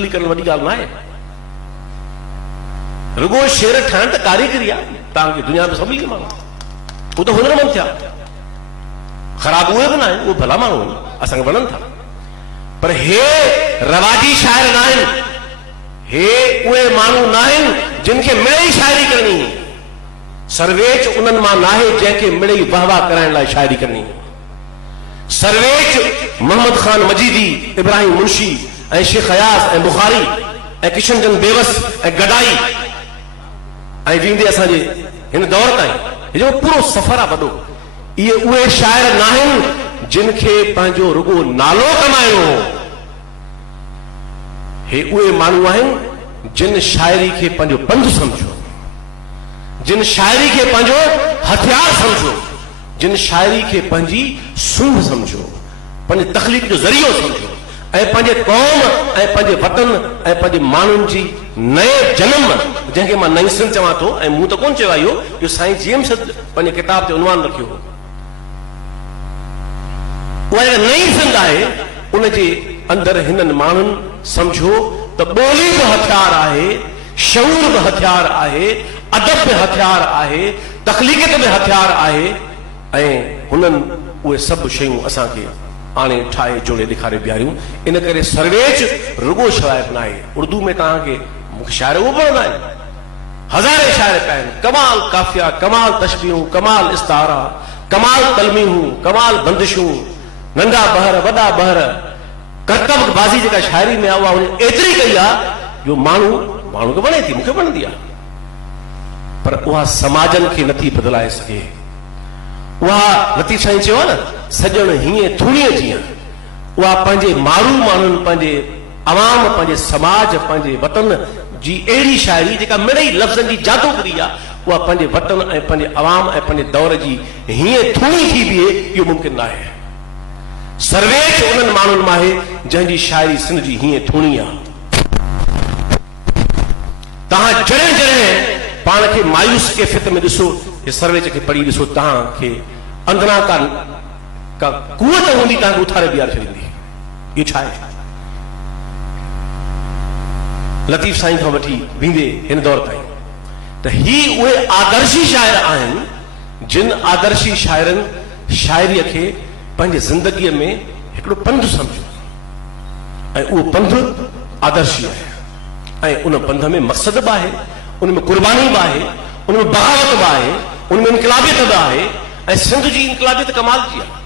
नकली करण वॾी ॻाल्हि न आहे। रुगो शेर ठाहिण त कारीगरी आहे। तव्हांखे दुनिया में सभु माण्हू उहो त हुनरमंद थिया, ख़राब उहे बि न आहिनि, उहे भला माण्हू आहिनि, असांखे वणनि था। पर हे रवाजी शाइर न आहिनि, हे उहे माण्हू न आहिनि जिन खे मिड़े ई शाइरी करणी। सर्वेच उन्हनि मां न आहे जंहिंखे मिड़े ई वाह वाह कराइण लाइ शाइरी करणी। सर्वेच मोहम्मद खान मजीदी, इब्राहिम मुंशी ऐं शेख अयाज़ ऐं बुखारी ऐं किशन चंद बेवस ऐं गडाई ऐं वींदे असांजे हिन दौर ताईं जो पूरो सफ़र आहे वॾो, इहे उहे शाइर न आहिनि जिन खे पंहिंजो रुगो नालो कमाइणो हो। हे उहे माण्हू आहिनि जिन शाइरी खे पंहिंजो पंधु सम्झो, जिन शाइरी खे पंहिंजो हथियार सम्झो, जिन शाइरी खे पंहिंजी सूंह सम्झो, पंहिंजे तख़लीक़ जो ज़रियो सम्झो ऐं पंहिंजे क़ौम ऐं पंहिंजे वतन ऐं पंहिंजे माण्हुनि जी नए जनम, जंहिंखे मां नई सिंध चवां थो, ऐं मूं त कोन चयो आहे इहो साईं जेम्स पंहिंजे किताब ते उनवान रखियो हो। उहा जेका नई सिंध आहे उनजे अंदरि हिननि माण्हुनि सम्झो त ॿोली बि हथियार आहे, शऊर बि हथियार आहे, अदब बि हथियार आहे, तख़लीक़त बि हथियार आहे, ऐं हुननि उहे सभु शयूं असांखे आणे ठाहे जोड़े ॾेखारे बीहारियूं। इन करे सर्वेच रुगो शाइर न आहे। उर्दू में तव्हांखे मूंखे शाइर उहो पढ़ंदा आहिनि, हज़ारे शाइर पिया आहिनि, कमाल काफ़िया, कमाल तशबीहूं, कमाल इस्तारा, कमाल तलमीहूं, कमाल बंदिशूं, नंढा बहर वॾा बहर, करतब बाज़ी जेका शाइरी में आहे उहा एतिरी कई आहे जो माण्हू खे वणे थी, मूंखे वणंदी आहे, पर उहा समाजनि खे नथी बदिलाए सघे। उहा लतीफ़ साईं चयो आहे न, सॼण हीअं थूणीअ जीअं, उहा पंहिंजे माण्हुनि, पंहिंजे अवाम, पंहिंजे समाज, पंहिंजे वतन जी अहिड़ी शाइरी जेका मिड़ई लफ़्ज़नि जी जादूगरी आहे, उहा पंहिंजे वतन ऐं पंहिंजे अवाम ऐं पंहिंजे दौर जी हीअं थूणी थी बीहे, इहो मुमकिन न आहे। सर्वेच उन्हनि माण्हुनि मां आहे जंहिंजी शाइरी सिंध जी हीअं थूणी आहे। तव्हां जॾहिं जॾहिं पाण खे मायूस कैफ़ियत में ॾिसो, हे सर्वेच खे पढ़ी ॾिसो, तव्हांखे अंदरां का कुवत हूंदी तव्हांखे उथारे बीहारे छॾींदी। इहो छा आहे? लतीफ़ साईं खां वठी वींदे हिन दौर ताईं त ही उहे आदर्शी शाइर आहिनि जिन आदर्शी शाइरनि शाइरीअ खे पंहिंजे ज़िंदगीअ में हिकिड़ो पंधु सम्झो, ऐं उहो पंधु आदर्शी आहे, ऐं उन पंध में मक़सद बि आहे, उन में कुर्बानी बि आहे, उन में बग़ावत बि आहे, उन में इनकलाबियत बि आहे, ऐं सिंध जी इनकलाबियत कमाल जी आहे।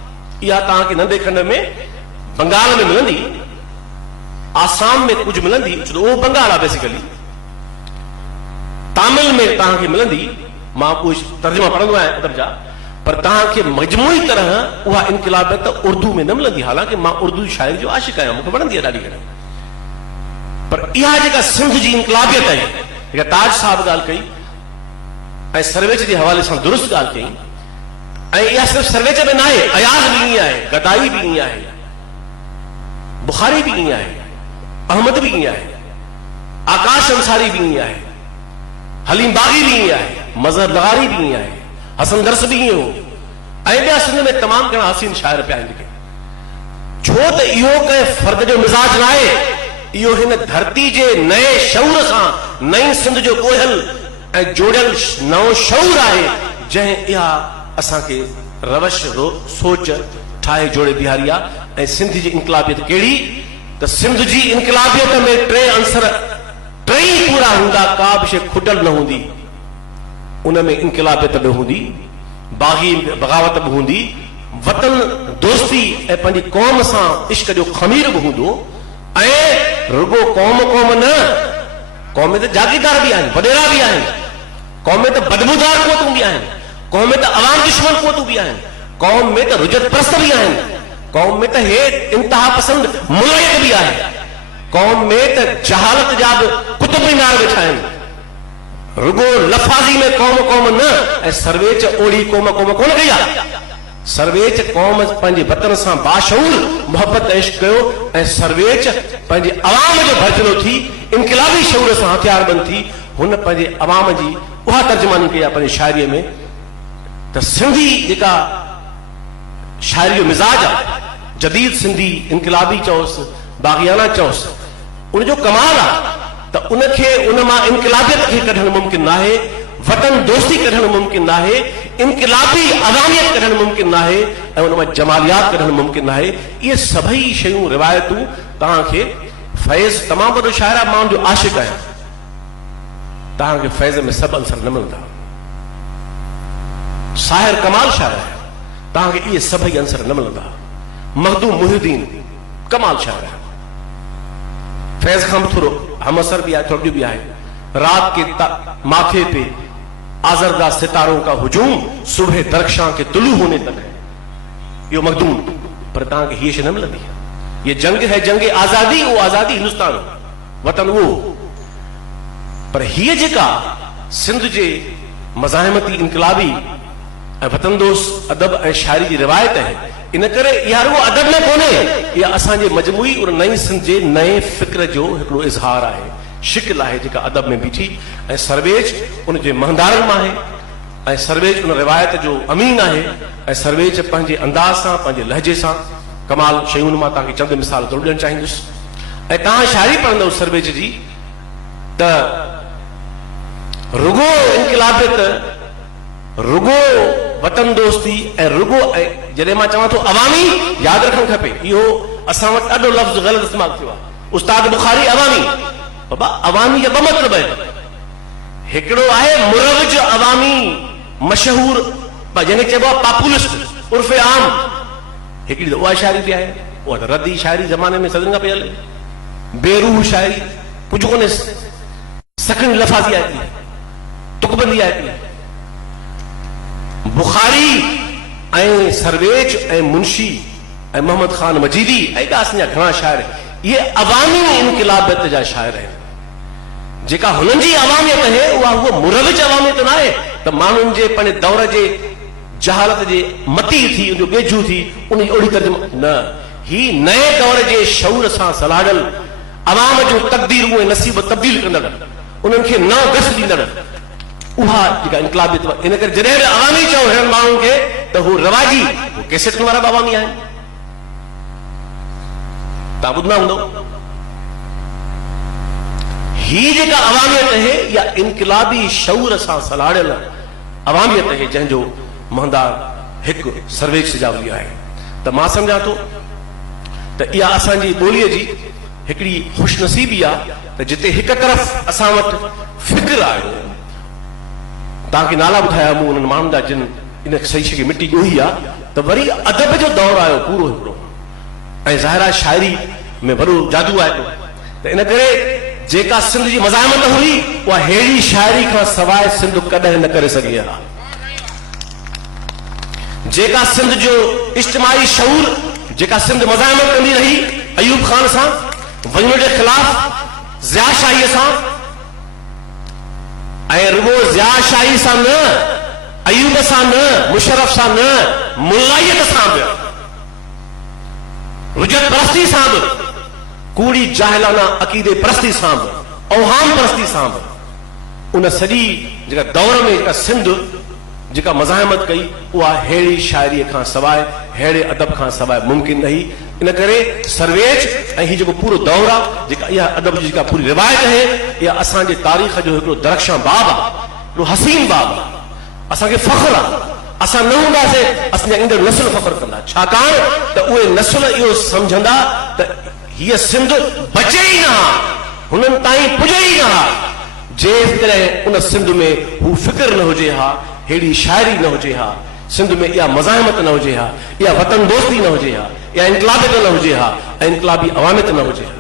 इहा तव्हांखे नंढे खंड में बंगाल में मिलंदी, आसाम में कुझु मिलंदी, छो उहो बंगाल आहे बेसिकली, तामिल में तव्हांखे मिलंदी, मां कुझु तर्जुमा पढ़ंदो आहियां अदब जा, पर तव्हांखे मजमूई तरह उहा इनकलाबियत उर्दू में न मिलंदी। हालांकि मां उर्दू शाइर जो आशिक़ आहियां, मूंखे वणंदी आहे ॾाढी घणी, पर इहा जेका सिंध जी इनकलाबियत आहे, जेका ताज साहब ॻाल्हि कई ऐं सर्वेच जे हवाले सां दुरुस्त ॻाल्हि कई, ऐं इहा सिर्फ़ु सर्वेच में न आहे, अयाज़ बि ईअं आहे, गदाई बि ईअं आहे, बुखारी बि ईअं आहे, अहमद बि ईअं आहे, आकाश अंसारी बि ईअं आहे, हलीम बाग़ी बि ईअं आहे, मज़हर लगारी बि ईअं आहे, हसन दर्स बि ईअं हो, ऐं ॿिया सिंध में तमामु घणा हसीन शाइर पिया आहिनि जेके। छो त इहो कंहिं फ़र्द जो मिज़ाज न आहे, इहो हिन धरती जे नए शऊर सां, नई सिंध जो कोहल ऐं जोड़ियल नओं शऊर आहे, जंहिं इहा असांखे रवश सोच ठाहे जोड़े बीहारी आहे। ऐं सिंध जी इनकलाबियत कहिड़ी त सिंध जी इनकलाबियत में टे अंसर टई पूरा हूंदा, का बि शइ खुटल न हूंदी। उन में इनकलाबियत बि हूंदी, बाग़ी बग़ावत बि हूंदी, वतन दोस्ती ऐं पंहिंजी क़ौम सां इश्क जो ख़मीर बि हूंदो, ऐं रुगो क़ौम न, क़ौम में त जागीरदार बि आहिनि, वॾेरा बि आहिनि, क़ौम में त बदबूदार क़ुवतूं बि आहिनि, क़ौम में त अवाम दुश्मन क़ुवतूं बि आहिनि, क़ौम में त रुजत परस्त बि आहिनि, क़ौम में त हे इंतहा पसंद मुलयत बि आहे, क़ौम में त जहालत जा बि कुतुब मीनार वेठा आहिनि। रुगो लफ़ाज़ी में क़ौम न, ऐं सर्वेच ओड़ी क़ौम कोन कई आहे। सर्वेच क़ौम पंहिंजे वतन सां बाशऊर मोहब्बत इश्क कयो, ऐं सर्वेच पंहिंजे अवाम जो भरजलो थी इनकलाबी शऊर सां हथियारबंद थी हुन पंहिंजे अवाम जी उहा तर्जुमानी कई आहे पंहिंजी शाइरीअ में त सिंधी जेका शाइरी जो मिज़ाज आहे, जदीद सिंधी इनकलाबी चओसि, बाग़ियाना चओसि, उनजो कमाल आहे त उनखे उन मां इनकलाबियत खे कढणु मुमकिन नाहे, वतन दोस्ती कढणु मुमकिन नाहे, इनकलाबी अवामियत कढणु मुमकिन नाहे ऐं उन मां जमालियात कढणु मुमकिन नाहे। इहे सभई शयूं रिवायतूं तव्हांखे फैज़ तमामु वॾो शाइर आहे, मां उनजो आशिक़ आहियां, तव्हांखे फैज़ में सभु अंसर न मिलंदा। साहिर कमाल शाइर आहे, तव्हांखे इहे सभई अंसर न मिलंदा। मखदूम मुहिउद्दीन कमाल शाइर आहे, फैज़ खां बि थोरो हमअसर भी है, थोड़ी भी है। रात के माथे पे आजरदा सितारों का हुजूम, सुबह दरख्शां के तुलू होने तक है। यो मखदूम पर तव्हांखे हीअ शइ न मिलंदी। ये जंग है, जंग आजादी, वो आजादी हिंदुस्तान वतन वो। पर हीअ जेका सिंध जे मज़ाहिमती इनकलाबी ऐं वतनदोस अदब ऐं शाइरी जी रिवायत है, इन करे इहा रुगो अदब न कोन्हे, इहा असांजे मजमूई उन नई सिंध जे नए फिक्र जो हिकिड़ो इज़हार आहे, शिकिल आहे जेका अदब में बीठी। ऐं सरवेज उन जे महंदारनि मां आहे, ऐं सरवेज उन रिवायत जो अमीन आहे, ऐं सरवेज पंहिंजे अंदाज़ सां, पंहिंजे लहजे सां कमाल शयुनि मां तव्हांखे चंद मिसाल ज़रूरु ॾियणु चाहींदुसि। ऐं तव्हां शाइरी पढ़ंदव सरवेज जी त रुगो इनकलाबियत, रुगो वतन दोस्ती ऐं रुगो, ऐं जॾहिं मां चवां थो अवामी, यादि रखणु खपे इहो असां वटि ॾाढो लफ़्ज़ ग़लति इस्तेमालु थियो आहे। उस्ताद बुखारी अवामी, बाबा अवामी जा ॿ मतिलब आहिनि। हिकिड़ो आहे मुरवज अवामी, मशहूर जंहिंखे चइबो आहे पॉपुलिस्ट, उर्फ़े आम। हिकिड़ी त उहा शाइरी बि आहे, उहा त रदी शाइरी ज़माने में सदियुनि खां पई हले। बेरूह शाइरी कुझु कोन्हे, सखणी लफ़ाज़ी आहे, तुकबंदी आहे। बुखारी ऐं सरवेज ऐं मुंशी ऐं मोहम्मद खान मजीदी ऐं ॿिया जा घणा शाइर, इहे अवामी इनकलाबियत जा शाइर आहिनि। जेका हुननि जी अवामियत आहे उहा मुरवज अवामियत न आहे त माण्हुनि जे पंहिंजे दौर जे जहालत जे मती थी, उनजो ॿेझू थी, उन जी ओड़ी तर्जुमा न। ही नए दौर जे शऊर सां सलाडल अवाम जो तक़दीर ऐं नसीब तब्दील कंदड़, उन्हनि खे नओं गस ॾींदड़, उहा जेका इनकलाबियत। इन करे जॾहिं बि अवामी चओ हिननि माण्हुनि खे त हू रवाजी, हू कैसेटनि वारा बि अवामी आहिनि, तव्हां ॿुधंदा हूंदव। ही जेका अवामियत आहे इहा इनकलाबी शऊर सां सलाड़ियल अवामियत आहे, जंहिंजो महंदार हिकु सरवेज सिजावली आहे। त मां सम्झां थो त इहा असांजी ॿोलीअ जी हिकिड़ी ख़ुशनसीबी आहे त जिते हिकु तरफ़ असां वटि फिक्र आहे, तव्हांखे नाला ॿुधाया मूं उन्हनि माण्हुनि जा जिन इन सही शइ खे मिटी ॻोही आहे, त वरी अदब जो दौरु आयो पूरो हिकिड़ो, ऐं ज़ाहिरा शाइरी में वॾो जादू आहे। त इन करे जेका सिंध जी मज़ाहिमत हुई उहा अहिड़ी शाइरी खां सवाइ सिंध कॾहिं न करे सघी आहे। जेका सिंध जो इज्तिमाई शऊर, जेका सिंध मज़ाहिमत कंदी रही अयूब खान सां, वञण जे ख़िलाफ़ ज़ियाशाहीअ सां, ऐं रुगो ज़ियाशाही सां न, अयूब सां न, मुशर्रफ सां न, मुल्लाहियत सां बि, रुजत परस्ती सां बि, कूड़ी जाहिलाना अक़ीदे परस्ती सां बि, औहाम परस्ती सां बि, उन सॼी जेका दौर में जेका सिंध जेका मज़ाहिमत कई उहा अहिड़ी शाइरीअ खां सवाइ, अहिड़े अदब खां सवाइ मुमकिन न हुई। इन करे सरवेज ऐं हीउ जेको पूरो दौर आहे, जेका इहा अदब जी जेका पूरी रिवायत आहे, इहा असांजे तारीख़ जो हिकिड़ो दरख़्शां बाब आहे, हिकिड़ो हसीन बाब आहे, असांखे फ़ख्रु आहे। असां न हूंदासीं असांजा ईंदड़ नस्ल फ़ख्रु कंदा, छाकाणि त उहे नस्ल इहो सम्झंदा त हीअ सिंध बचे ई न हा, हुननि ताईं पुॼे ई न हा, जेकॾहिं उन सिंध में हू फिक्र न हुजे हा, अहिड़ी शाइरी न हुजे हा, सिंध में इहा मज़ाहिमत न हुजे हा, इहा वतन दोस्ती न हुजे हा, इहा इनकलाबियत न हुजे हा, ऐं इनकलाबी अवामियत न हुजे हा,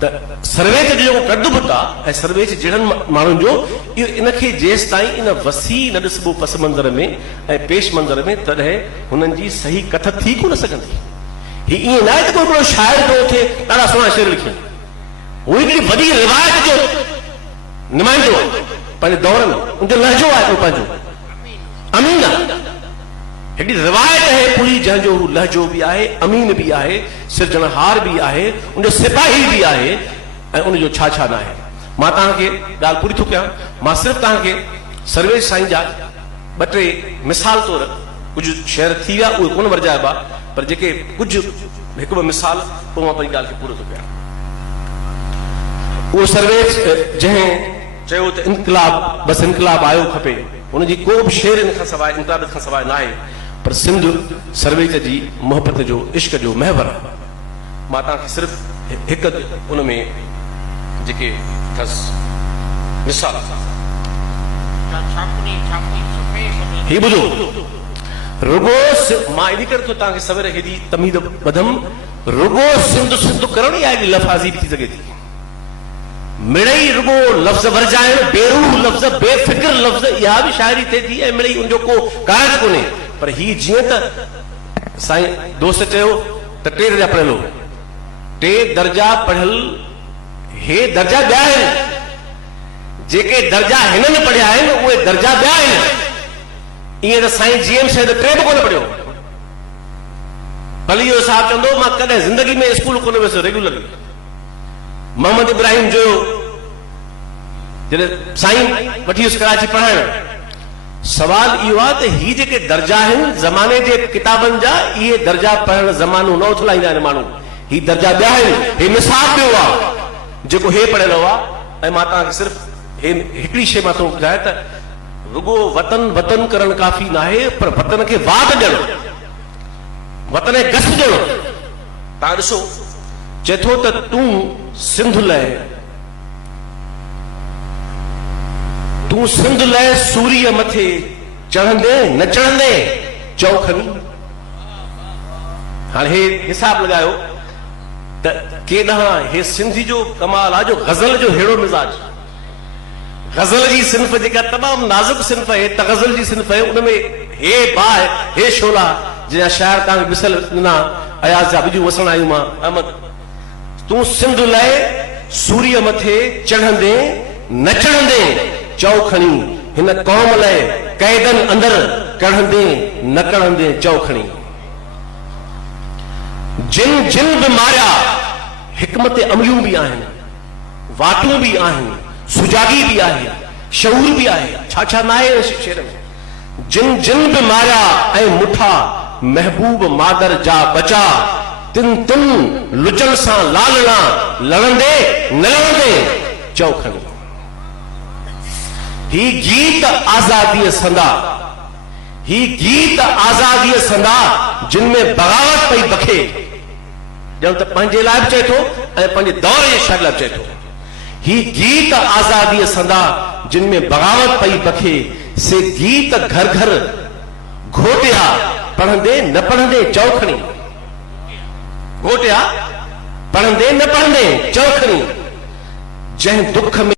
त सरवेज जो जेको कदुबत आहे ऐं सरवेज जहिड़नि माण्हुनि जो, इहो इनखे जेसि ताईं इन वसी न ॾिसबो पस मंज़र में ऐं पेश मंज़र में, तॾहिं हुननि जी सही कथ थी कोन सघंदी। हीउ ईअं न आहे त कोई हिकिड़ो शाइर थो उथे ॾाढा सुहिणा शेर लिखनि, हू हिकिड़ी वॾी रिवायत जो नुमाइंदो आहे पंहिंजे दौर में, उनजो लहजो आहे पंहिंजो अमीन आहे, हिकिड़ी रिवायत आहे पूरी जंहिंजो लहजो बि आहे, अमीन बि आहे, सिरजणहार बि आहे, उनजो सिपाही बि आहे, ऐं उनजो छा छा न आहे। मां तव्हांखे ॻाल्हि पूरी थो कयां, मां सिर्फ़ु तव्हांखे सर्वेज साईं जा ॿ टे मिसाल तौर, कुझु शेर थी विया उहे कोन वरजाइबा, पर जेके कुझु हिकु ॿ मिसाल, पोइ मां पंहिंजी ॻाल्हि खे पूरो थो कयां। वो सर्वे जंहिं चयो त इनकलाब बस इनकलाब आयो खपे, उनजी को बि शेर इन खां सवाइ इनकलाब खां सवाइ न आहे, पर सिंध सर्वे जी मोहब्बत जो इश्क जो महवर आहे। मां तव्हांखे सिर्फ़ हिकु उन में जेके अथसि मिसाल ही ॿुधो, रुगो मां इन करे थो तव्हांखे सवेर हेॾी तमीद ॿधमि, रुगो सिंध सिंध करण ई आहे लफ़ाज़ी बि थी सघे थी, मिड़ई रुगो लफ़्ज़ वरजाइण, बेरूह लफ़्ज़, बेफ़िक्र लफ़्ज़, इहा बि शाइरी थिए थी ऐं मिड़ई उनजो को कारज कोन्हे। पर ही जीअं त साईं दोस्त चयो त 3 दर्जा पढ़ियल हो, 3 दर्जा पढ़ियल, हे दर्जा ॿिया आहिनि, जेके दर्जा हिननि पढ़िया आहिनि उहे दर्जा ॿिया आहिनि। ईअं त साईं GM साहिब 3 बि कोन पढ़ियो, भली इहो साहब चवंदो मां कॾहिं ज़िंदगी में स्कूल कोन वियुसि रेगुलर। मोहम्मद इब्राहिम जो जॾहिं साईं वठी वियुसि कराची पढ़ाइण, सवाल इहो आहे त ही जेके दर्जा आहिनि ज़माने जे किताबनि जा, इहे दर्जा पढ़ण ज़मानो न उथलाईंदा आहिनि माण्हू, ही दर्जा ॿिया आहिनि, हे निसाब ॿियो आहे जेको हे पढ़ियल आहे। ऐं मां तव्हांखे सिर्फ़ हिकिड़ी शइ मां थो ॿुधायां त रुगो वतन वतन करणु काफ़ी न आहे, पर वतन खे वाद ॾियणु, वतन खे गस ॾियणु। तव्हां ॾिसो चए थो त तूं सिंध लाइ, तूं सिंध लाइ सूर्य मथे चढ़ंदे न चढ़ंदे चओ खणी। हाणे हे हिसाब लॻायो त केॾां हे सिंधी जो कमाल आहे जो गज़ल जो हेड़ो मिज़ाज, गज़ल जी सिन्फ़ जेका तमामु नाज़ुक सिन्फ़ आहे, तग़ज़ल जी सिन्फ़ आहे, उनमें हे बाहि हे शोला जंहिंजा शाइर तव्हांखे मिसल ॾिना, अयाज़ जा बिजू वसण आयूं मां अहमद। तूं सिंध लाइ सूर्य मथे चढ़ंदे न चढ़ंदे चओ खणी, हिन क़ौम लाइ क़ैदनि अंदरि कढ़ंदे न कढ़ंदे चओ खणी। जिन जिन बि मारिया हिकमत अमलियूं बि आहिनि, वाटूं बि आहिनि, सुजागी भी आहे, शऊर भी आहे, छा छा न आहे शेर में। जिन जिन बि मारिया ऐं मुठा महबूब मादर जा बचा, तिन तिन लुचन सां लालना लड़ंदे न लड़ंदे चओ खणी। ही गीत आज़ादी संदा, ही गीत आज़ादी संदा, जिन में बगावत पई बखे, ॼण त पंहिंजे लाइ बि चए थो ऐं पंहिंजे दौर जे शागिर्द लाइ चए थो। ही गीत आज़ादी संदा, जिनमें बगावत पई बखे, से गीत घर घर घोटिया, पढ़ंदे न पढ़ंदे चौखणी। घोटिया पढ़ंदे न पढ़ंदे चौखणी। जंहिं दुख में